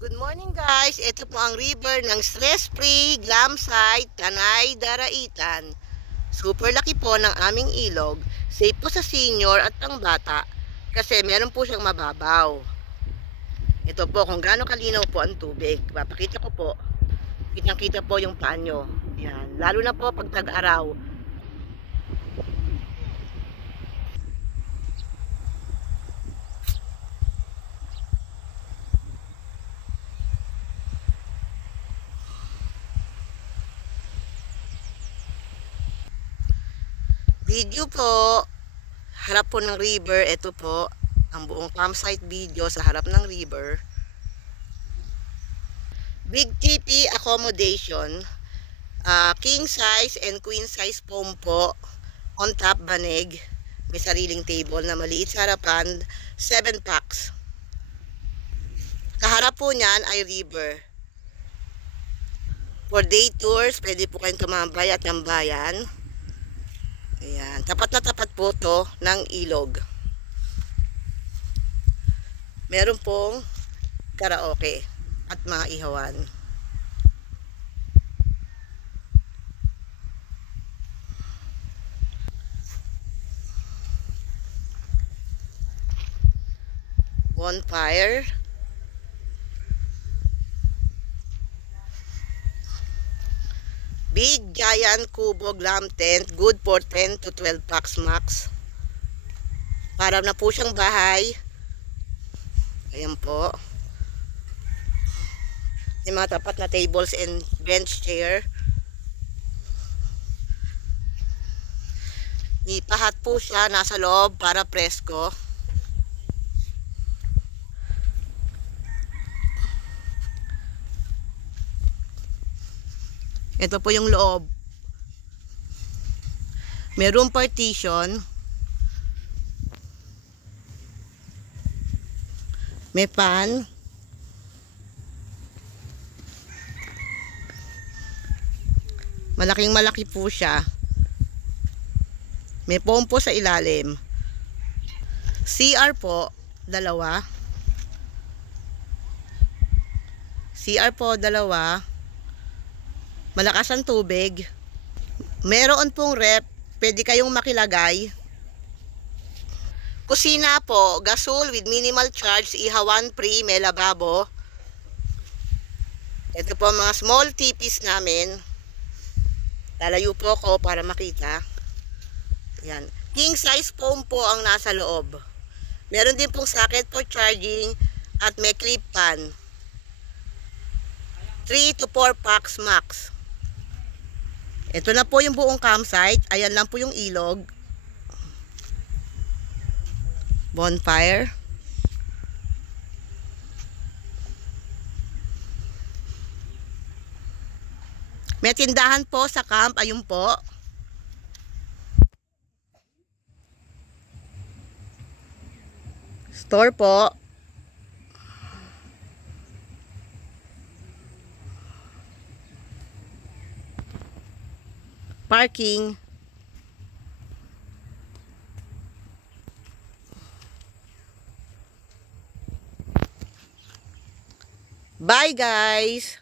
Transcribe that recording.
Good morning guys, ito po ang river ng stress-free glam site, Tanay, Daraitan. Super laki po ng aming ilog, safe po sa senior at pang bata kasi meron po siyang mababaw. Ito po kung gaano kalinaw po ang tubig, papakita ko po, kitang-kita po yung panyo. Yan. Lalo na po pag tag-araw. Video po, harap po ng river. Ito po ang buong campsite video sa harap ng river. Big TP accommodation, king size and queen size foam po, on top banig, may sariling table na maliit sa harapan, 7 packs. Kaharap po niyan ay river. For day tours, pwede po kayong tumambay at tambayan. Ayan, tapat na tapat po to ng ilog. Meron pong karaoke at mga ihawan. Bonfire. Big giant kubo glam tent, good for 10 to 12 packs max. Para na po siyang bahay. Ayan po. May mga tapat na tables and bench chair. Ipahat po siya nasa loob para presko. Ito po yung loob. May room partition. May fan. Malaking malaki po siya. May foam po sa ilalim. CR po, dalawa. CR po, dalawa. Malakas ang tubig. Meron pong rep, pwede kayong makilagay. Kusina po, gasol with minimal charge, ihawan free, may lababo. Ito po mga small tipis namin. Lalayo po ako para makita. Yan. King size foam po ang nasa loob. Meron din pong socket for charging at may clip fan. 3 to 4 packs max. Ito na po yung buong campsite. Ayan lang po yung ilog. Bonfire. May tindahan po sa camp. Ayun po. Store po. Parking. Bye guys!